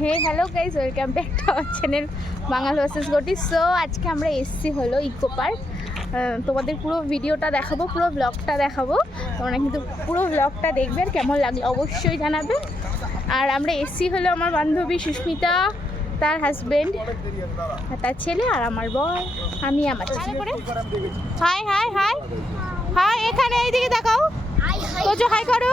Hey hello guys, welcome back to our channel Bangal versus Ghoti. So আজকে আমরা এসছি হলো ইকো পার্ক। তোমাদের পুরো ভিডিওটা দেখাবো, পুরো ব্লগটা দেখাবো। তোমরা কিন্তু পুরো ব্লগটা দেখবে, আর কেমন লাগলো অবশ্যই জানাবে। আর আমরা এসছি হলো আমার বান্ধবী সুস্মিতা, তার হাজবেন্ড, তার ছেলে, আর আমার বর, আমি আমার ছেলে করে। হাই হাই হাই হাই, এখানে এইদিকে দেখাও, তোজো হাই করো।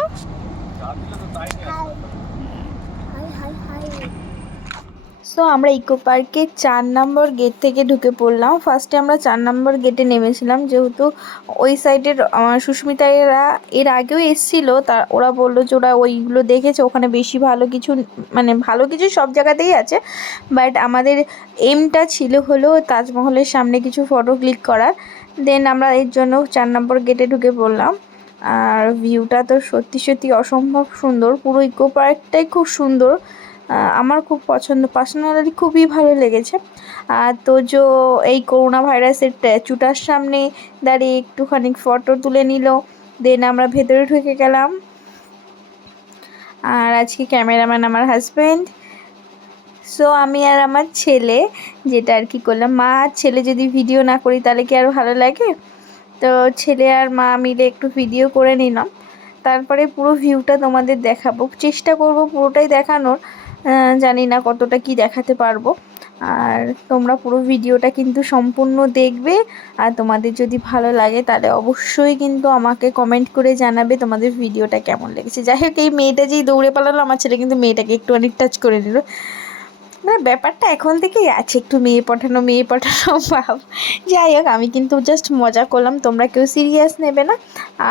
সো আমরা ইকো পার্কে 4 নম্বর গেট থেকে ঢুকে পড়লাম। ফার্স্টে আমরা 4 নম্বর গেটে নেমেছিলাম, যেহেতু ওই সাইডের সুস্মিতা এরা এর আগেও এসেছিলো, ওরা বললো যে ওরা ওইগুলো দেখেছে, ওখানে বেশি ভালো কিছু মানে ভালো কিছু সব জায়গাতেই আছে, বাট আমাদের এমটা ছিল হলো তাজমহলের সামনে কিছু ফটো ক্লিক করার। দেন আমরা এর জন্য 4 নম্বর গেটে ঢুকে পড়লাম। আর ভিউটা তো সত্যি সত্যি অসম্ভব সুন্দর, পুরো ইকো পার্কটাই খুব সুন্দর। আমার খুব পছন্দ, পার্সোনালি খুবই ভালো লেগেছে। তো এই করোনা ভাইরাসের স্ট্যাচুটার সামনে দাঁড়িয়ে একটুখানি ফটো তুলে নিল। দেন আমরা ভেতরে ঢুকে গেলাম। আর আজকে ক্যামেরাম্যান আমার হাজব্যান্ড। সো আমি আর আমার ছেলে, যেটা আর কি করলাম, মা আর ছেলে যদি ভিডিও না করি তাহলে কি আরও ভালো লাগে। তো ছেলে আর মা মিলে একটু ভিডিও করে নিলাম। তারপরে পুরো ভিউটা তোমাদের দেখাবো, চেষ্টা করব পুরোটাই দেখানোর। জানি না কতটা কি দেখাতে পারবো। আর তোমরা পুরো ভিডিওটা কিন্তু সম্পূর্ণ দেখবে। আর তোমাদের যদি ভালো লাগে তাহলে অবশ্যই কিন্তু আমাকে কমেন্ট করে জানাবে তোমাদের ভিডিওটা কেমন লেগেছে। যাই হোক, এই মেয়েটা যেই দৌড়ে পালালো, আমার ছেলে কিন্তু মেয়েটাকে একটু অনেক টাচ করে নিল। মানে ব্যাপারটা এখন থেকেই আছে, একটু মেয়ে পটানো ভাব। যাই হোক, আমি কিন্তু জাস্ট মজা করলাম, তোমরা কেউ সিরিয়াস নেবে না।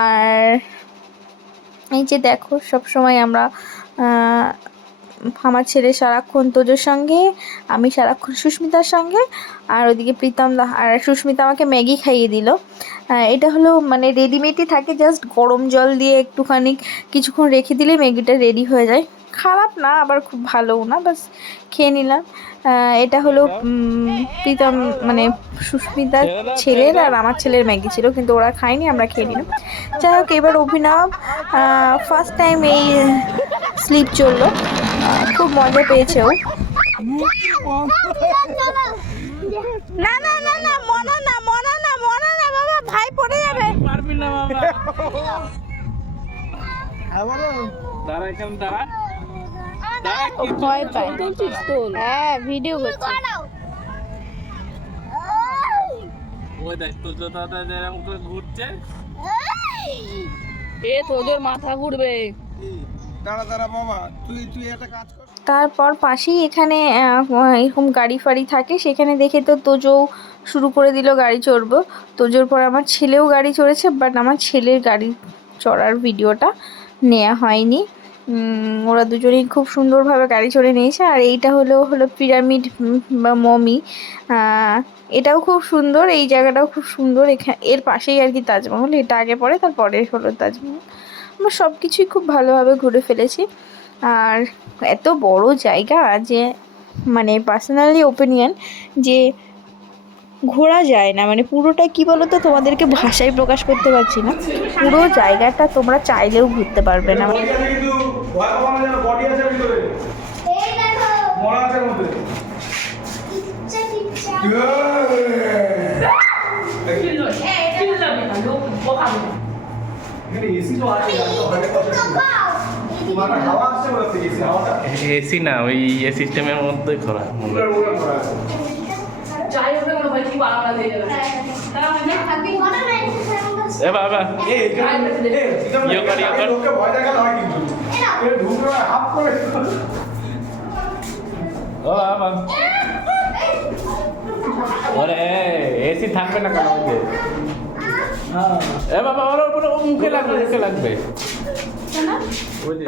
আর এই যে দেখো, সবসময় আমরা আমার ছেলে সারাক্ষণ তোজোর সঙ্গে, আমি সারাক্ষণ সুস্মিতার সঙ্গে। আর ওদিকে প্রীতম আর সুস্মিতা আমাকে ম্যাগি খাইয়ে দিল। এটা হলো মানে রেডিমেডই থাকে, জাস্ট গরম জল দিয়ে একটুখানি কিছুক্ষণ রেখে দিলে ম্যাগিটা রেডি হয়ে যায়। খারাপ না, আবার খুব ভালোও না, বাস খেয়ে নিলাম। এটা হলো প্রীতম মানে সুস্মিতার ছেলের আর আমার ছেলের ম্যাগি ছিল, কিন্তু ওরা খায়নি, আমরা খেয়ে নিলাম। যাই হোক, এবার অভিনব ফার্স্ট টাইম এই স্লিপ চললো, খুব মজা পেয়েছে ও। না না না না, মনা না মনা না মনা না বাবা, ভাই পড়ে যাবে। পারবি না বাবা, ভয় পায়। হ্যাঁ, ভিডিও করছি। ওই দেখ তোর দাদা যেরকম করে ঘুরছে, এ তোদের মাথা ঘুরবে। তারপর পাশেই এখানে এরকম গাড়ি ফাড়ি থাকে, সেখানে দেখে তো তোজো শুরু করে দিল গাড়ি চড়বো। তোজোর পর আমার ছেলেও গাড়ি চড়েছে, বাট আমার ছেলের গাড়ি চড়ার ভিডিওটা নেওয়া হয়নি। ওরা দুজনেই খুব সুন্দরভাবে গাড়ি চড়ে নিয়েছে। আর এইটা হলো পিরামিড বা মমি, এটাও খুব সুন্দর, এই জায়গাটাও খুব সুন্দর। এর পাশেই আর কি তাজমহল, এটা আগে পড়ে, তারপরে হলো তাজমহল। আমরা সব কিছুই খুব ভালোভাবে ঘুরে ফেলেছি। আর এত বড় জায়গা যে মানে পার্সোনালি ওপিনিয়ন যে ঘোরা যায় না, মানে পুরোটা কি বলো তো, তোমাদেরকে ভাষায় প্রকাশ করতে পারছি না। পুরো জায়গাটা তোমরা চাইলেও ঘুরতে পারবে না। এসি না, ওই এ সিস্টেমের মধ্যে করা। এ বাবা, ও বাবা, ওরে এসি থাকবে না কেন? এ বাবা, ওর উপরে মুখে লাগবে, মুখে লাগবে।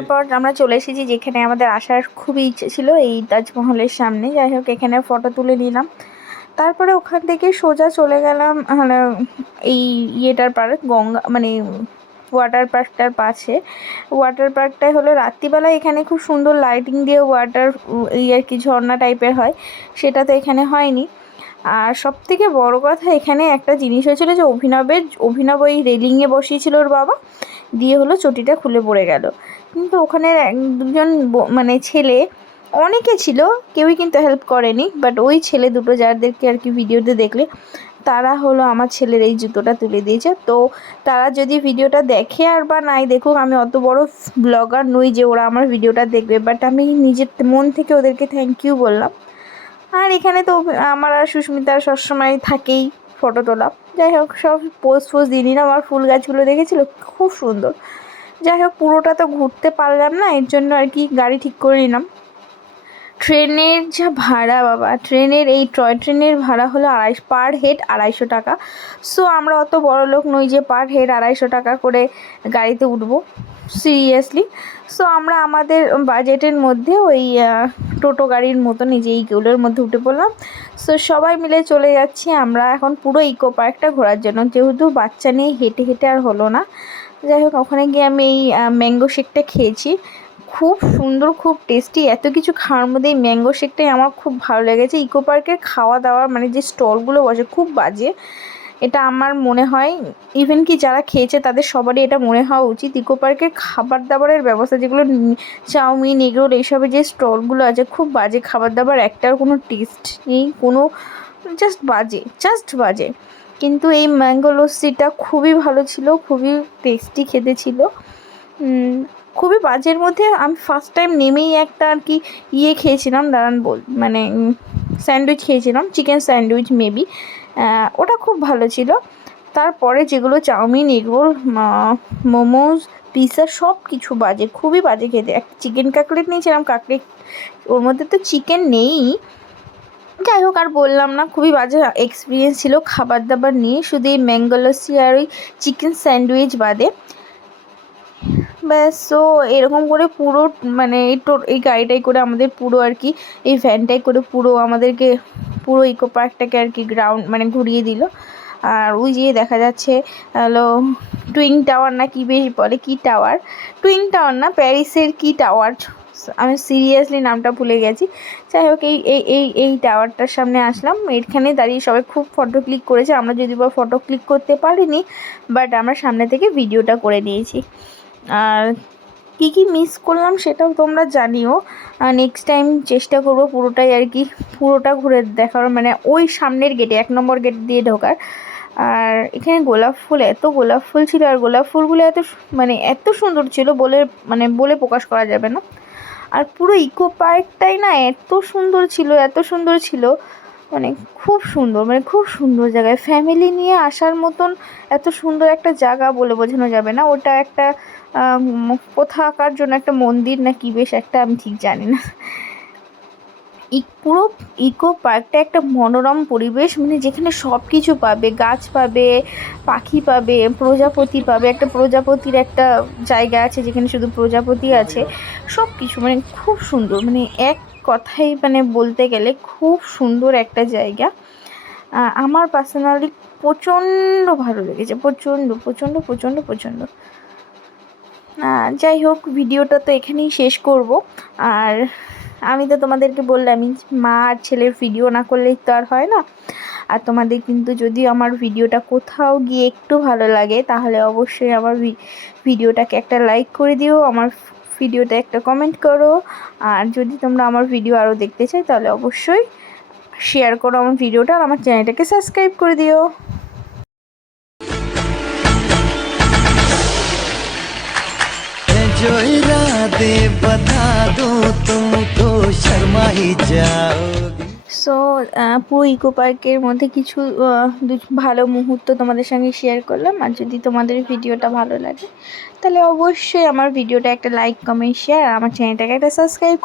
তারপর আমরা চলে এসেছি যেখানে আমাদের আসার খুবই ইচ্ছে ছিল, এই তাজমহলের সামনে। যাই হোক, এখানে ফটো তুলে নিলাম। তারপরে ওখান থেকে সোজা চলে গেলাম এই ইয়েটার পার্ক, গঙ্গা মানে ওয়াটার পার্কটার পাশে। ওয়াটার পার্কটাই হলো রাত্রিবেলা, এখানে খুব সুন্দর লাইটিং দিয়ে ওয়াটার আর কি ঝর্ণা টাইপের হয়, সেটা তো এখানে হয়নি। আর সবথেকে বড় কথা, এখানে একটা জিনিস হয়েছিল যে অভিনব ওই রেলিংয়ে বসিয়েছিল ওর বাবা, দিয়ে হলো চটিটা খুলে পড়ে গেল। কিন্তু ওখানে দুজন মানে ছেলে অনেকে ছিল, কেউই কিন্তু হেল্প করেনি, বাট ওই ছেলে দুটো যাদেরকে আর কি ভিডিওতে দেখলে তারা হলো আমার ছেলের এই জুতোটা তুলে দিয়েছে। তো তারা যদি ভিডিওটা দেখে আর বা নাই দেখুক, আমি অত বড় ব্লগার নই যে ওরা আমার ভিডিওটা দেখবে, বাট আমি নিজের মন থেকে ওদেরকে থ্যাংক ইউ বললাম। আর এখানে তো আমার আর সুস্মিতার সবসময় থাকেই ফটো তোলা। যাই হোক, সব পোস্ট দিয়ে নিলাম। আমার ফুল গাছগুলো দেখেছিলো, খুব সুন্দর। যাই হোক, পুরোটা তো ঘুরতে পারলাম না, এর জন্য আর কি গাড়ি ঠিক করে নিলাম। ট্রেনের যা ভাড়া বাবা, ট্রেনের এই টয় ট্রেনের ভাড়া হলো পার হেড 250 টাকা। সো আমরা অত বড় লোক নই যে পার হেড 250 টাকা করে গাড়িতে উঠবো, সিরিয়াসলি। সো আমরা আমাদের বাজেটের মধ্যে ওই টোটো গাড়ির মতন এই যে এইগুলোর মধ্যে উঠে পড়লাম। সো সবাই মিলে চলে যাচ্ছি আমরা এখন পুরো ইকো পার্কটা ঘোরার জন্য, যেহেতু বাচ্চা নিয়ে হেঁটে হেঁটে আর হলো না। যাই হোক, ওখানে গিয়ে আমি এই ম্যাঙ্গো শেকটা খেয়েছি, খুব সুন্দর, খুব টেস্টি। এত কিছু খাওয়ার মধ্যে এই ম্যাঙ্গো শেকটাই আমার খুব ভালো লেগেছে। ইকো পার্কের খাওয়া দাওয়া মানে যে স্টলগুলো বসে খুব বাজে, এটা আমার মনে হয়। ইভেন কি যারা খেয়েছে তাদের সবারই এটা মনে হওয়া উচিত। ইকো পার্কের খাবার দাবারের ব্যবস্থা, যেগুলো চাউমিন, এগরোল এইসবের যে স্টলগুলো আছে, খুব বাজে খাবার দাবার, একটার কোনো টেস্ট নেই, কোনো জাস্ট বাজে। কিন্তু এই ম্যাঙ্গো লস্যিটা খুবই ভালো ছিল, খুবই টেস্টি খেতে ছিল। খুবই বাজের মধ্যে আমি ফার্স্ট টাইম নেমেই একটা আর কি খেয়েছিলাম, মানে স্যান্ডউইচ খেয়েছিলাম, চিকেন স্যান্ডউইচ মেবি, ওটা খুব ভালো ছিল। তারপরে যেগুলো চাউমিন, এগরোল, মোমোজ, পিৎজা সব কিছু বাজে, খুবই বাজে খেতে। একটা চিকেন কাটলেট নিয়েছিলাম, কাটলেট ওর মধ্যে তো চিকেন নেই। যাই হোক, আর বললাম না, খুবই বাজে এক্সপিরিয়েন্স ছিল খাবার দাবার নিয়ে, শুধু এই ম্যাঙ্গো লস্যি আর ওই চিকেন স্যান্ডউইচ বাদে। ব্যাস। সো এরকম করে পুরো মানে এই গাড়িটাই করে আমাদের পুরো আর কি, এই ভ্যানটাই করে পুরো আমাদেরকে পুরো ইকো পার্কটাকে আর কি গ্রাউন্ড মানে ঘুরিয়ে দিল। আর ওই যে দেখা যাচ্ছে হলো টুইন টাওয়ার না কি বেশ বলে, কি টাওয়ার, টুইন টাওয়ার না, প্যারিসের কি টাওয়ার, আমি সিরিয়াসলি নামটা ভুলে গেছি। যাই হোক, এই টাওয়ারটার সামনে আসলাম, এখানে দাঁড়িয়ে সবাই খুব ফটো ক্লিক করেছে। আমরা যদি বা ফটো ক্লিক করতে পারিনি, বাট আমরা সামনে থেকে ভিডিওটা করে নিয়েছি। আর কী কী মিস করলাম সেটাও তোমরা জানিও। নেক্সট টাইম চেষ্টা করবো পুরোটাই আর কি, পুরোটা ঘুরে দেখার, মানে ওই সামনের গেটে 1 নম্বর গেট দিয়ে ঢোকার। আর এখানে গোলাপ ফুল, এত গোলাপ ফুল ছিল, আর গোলাপ ফুলগুলো এত সুন্দর ছিল, বলে প্রকাশ করা যাবে না। আর পুরো ইকো পার্কটাই না এত সুন্দর ছিল, খুব সুন্দর জায়গায় ফ্যামিলি নিয়ে আসার মতন এত সুন্দর একটা জায়গা বলে বোঝানো যাবে না। ওটা একটা কোথাকার জন্য একটা মন্দির না কি বেশ একটা, আমি ঠিক জানি না। পুরো ইকো পার্কটা একটা মনোরম পরিবেশ, যেখানে সব কিছু পাবে, গাছ পাবে, পাখি পাবে, প্রজাপতি পাবে, একটা প্রজাপতির একটা জায়গা আছে যেখানে শুধু প্রজাপতি আছে, সব কিছু খুব সুন্দর, এক কথাই বলতে গেলে খুব সুন্দর একটা জায়গা। আমার পার্সোনালি প্রচণ্ড ভালো লেগেছে, প্রচণ্ড। যাই হোক, ভিডিওটা তো এখানেই শেষ করব। আর আমি তো তোমাদেরকে বললামই, মা আর ছেলের ভিডিও না করলেই তো আর হয় না। আর তোমাদের কিন্তু যদি আমার ভিডিওটা কোথাও গিয়ে একটু ভালো লাগে, তাহলে অবশ্যই আমার ভিডিওটাকে একটা লাইক করে দিও, আমার ভিডিওটা একটা কমেন্ট করো। আর যদি তোমরা আমার ভিডিও আরও দেখতে চাই, তাহলে অবশ্যই শেয়ার করো আমার ভিডিওটা, আর আমার চ্যানেলটাকে সাবস্ক্রাইব করে দিও। जो इरादे बता दूं तुमको शर्मा ही जाओगी। সো পুরো ইকো পার্কের মধ্যে কিছু ভালো মুহূর্ত তোমাদের সঙ্গে শেয়ার করলাম। আর যদি তোমাদের ভিডিওটা ভালো লাগে, তাহলে অবশ্যই আমার ভিডিওটা একটা লাইক, কমেন্ট, শেয়ার, আর আমার চ্যানেলটাকে একটা সাবস্ক্রাইব